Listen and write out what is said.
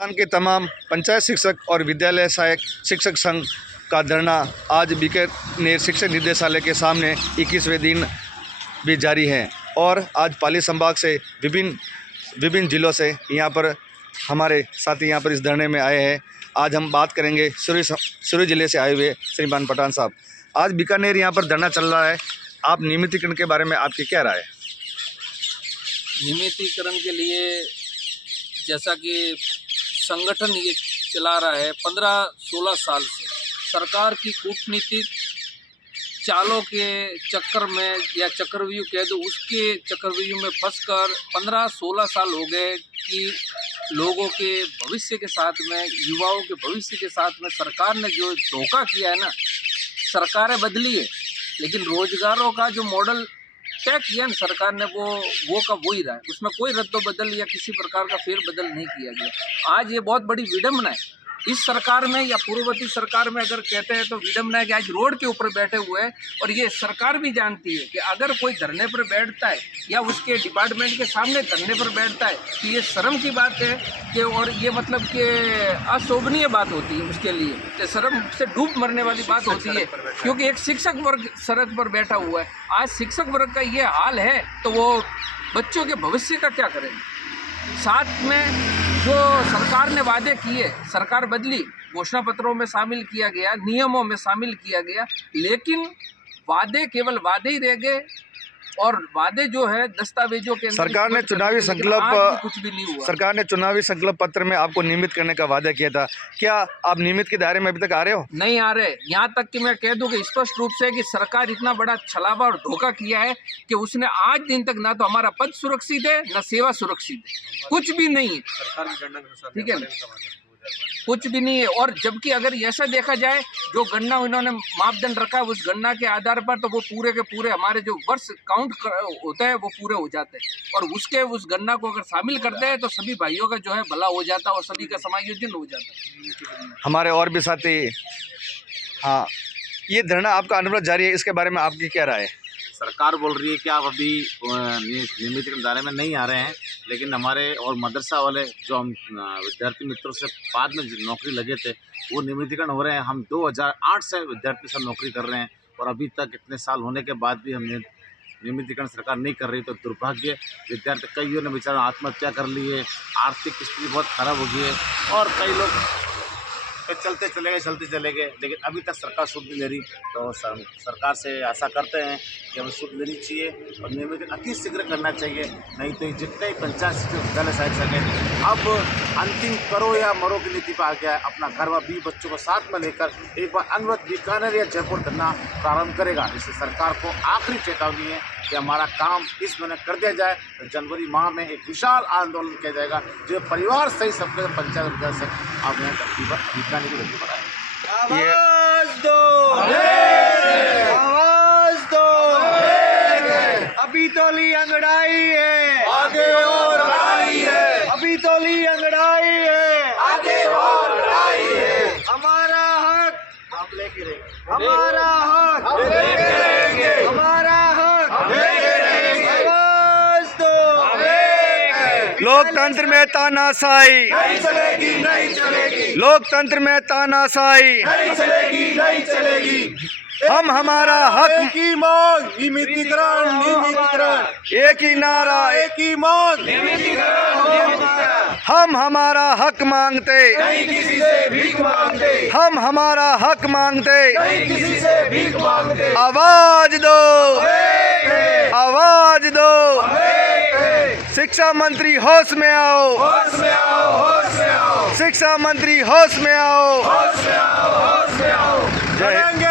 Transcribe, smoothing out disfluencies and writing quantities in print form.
हिंदुस्तान के तमाम पंचायत शिक्षक और विद्यालय सहायक शिक्षक संघ का धरना आज बीकानेर शिक्षक निदेशालय के सामने 21वें दिन भी जारी है। और आज पाली संभाग से विभिन्न जिलों से यहाँ पर हमारे साथी यहाँ पर इस धरने में आए हैं। आज हम बात करेंगे सुरी जिले से आए हुए श्रीमान पठान साहब। आज बीकानेर यहाँ पर धरना चल रहा है, आप नियमितीकरण के बारे में आपकी क्या राय है? नियमितीकरण के लिए जैसा कि संगठन ये चला रहा है 15-16 साल से, सरकार की कूटनीतिक चालों के चक्कर में या चक्रव्यूह कह दो, उसके चक्रव्यूह में फंसकर 15-16 साल हो गए कि लोगों के भविष्य के साथ में, युवाओं के भविष्य के साथ में सरकार ने जो धोखा किया है ना, सरकारें बदली है लेकिन रोजगारों का जो मॉडल तय किया ना सरकार ने वो का वो ही रहा है, उसमें कोई रद्दोबदल या किसी प्रकार का फेरबदल नहीं किया गया। आज ये बहुत बड़ी विडम्बना है इस सरकार में या पूर्ववर्ती सरकार में, अगर कहते हैं तो विडम्बना है कि आज रोड के ऊपर बैठे हुए हैं और ये सरकार भी जानती है कि अगर कोई धरने पर बैठता है या उसके डिपार्टमेंट के सामने धरने पर बैठता है तो ये शर्म की बात है कि, और ये मतलब कि अशोभनीय बात होती है उसके लिए, तो शर्म से डूब मरने वाली बात होती है, क्योंकि एक शिक्षक वर्ग सड़क पर बैठा हुआ है। आज शिक्षक वर्ग का ये हाल है तो वो बच्चों के भविष्य का क्या करेंगे? साथ में जो सरकार ने वादे किए, सरकार बदली, घोषणा पत्रों में शामिल किया गया, नियमों में शामिल किया गया, लेकिन वादे केवल वादे ही रह गए और वादे जो है दस्तावेजों के अंदर सरकार ने चुनावी संकल्प कुछ भी नहीं हुआ। सरकार ने चुनावी संकल्प पत्र में आपको नियमित करने का वादा किया था, क्या आप नियमित के दायरे में अभी तक आ रहे हो? नहीं आ रहे। यहाँ तक कि मैं कह दूं कि स्पष्ट रूप से कि सरकार इतना बड़ा छलावा और धोखा किया है कि उसने आज दिन तक ना तो हमारा पद सुरक्षित है ना सेवा सुरक्षित है, कुछ भी नहीं है सरकार की गणना के अनुसार, ठीक है, कुछ भी नहीं है। और जबकि अगर ऐसा देखा जाए जो गणना उन्होंने मापदंड रखा है उस गणना के आधार पर तो वो पूरे के पूरे हमारे जो वर्ष काउंट होता है वो पूरे हो जाते हैं, और उस गणना को अगर शामिल करते हैं तो सभी भाइयों का जो है भला हो जाता है और सभी का समायोजन हो जाता है। हमारे और भी साथी, हाँ, ये धरना आपका अनवरत जारी है, इसके बारे में आपकी क्या राय है? सरकार बोल रही है कि आप अभी नियमितीकरण दायरे में नहीं आ रहे हैं, लेकिन हमारे और मदरसा वाले जो हम विद्यार्थी मित्रों से बाद में नौकरी लगे थे वो नियमितीकरण हो रहे हैं। हम 2008 से विद्यार्थी सब नौकरी कर रहे हैं और अभी तक इतने साल होने के बाद भी हम नियमितीकरण सरकार नहीं कर रही, तो दुर्भाग्य। विद्यार्थी कईयों ने बेचारा आत्महत्या कर ली है, आर्थिक स्थिति बहुत खराब हो गई है और कई लोग चलते चले गए, लेकिन अभी तक सरकार सुध नहीं ले रही। तो सरकार से आशा करते हैं कि हमें सुध लेनी चाहिए और नियमित अति शीघ्र करना चाहिए, नहीं तो जितने ही पंचायत शिक्षक विद्यालय सहायक संघ अब अंतिम करो या मरो की नीति पर आ गया है। अपना घर व 20 बच्चों को साथ में लेकर एक बार अनवरत बीकानेर या जयपुर धरना प्रारंभ करेगा। इससे सरकार को आखिरी चेतावनी है कि हमारा काम इस महीने कर दिया जाए तो जनवरी माह में एक विशाल आंदोलन किया जाएगा जो परिवार सही सबके पंचायत विद्यालय से आप यहाँ बीकानेर की धरती पर आए। आवाज दो, अभी तो ली अंगड़ाई है, आगे और लड़ाई है, अभी तो ली अंगड़ाई है, आगे और लड़ाई है। हमारा हक हम लेके रहेंगे, हमारा हक हम लेके रहेंगे, हमारा हक हम लेके रहेंगे। आवाज दो, लोकतंत्र में तानाशाही नहीं चलेगी, नहीं चलेगी, लोकतंत्र में तानाशाही, नहीं चलेगी, नहीं चलेगी। हम हमारा हक, एक ही मांग, नियमितीकरण, नियमितीकरण, एक ही नारा, एक ही मांग, नियमितीकरण, नियमितीकरण। हम हमारा हक मांगते, नहीं किसी से भीख मांगते, हम हमारा हक मांगते, नहीं किसी से भीख मांगते। आवाज दो, आवाज दो, शिक्षा मंत्री होश में आओ, होश में आओ, होश में आओ, शिक्षा मंत्री होश में आओ, होश में आओ, होश में आओ। जय हिंद।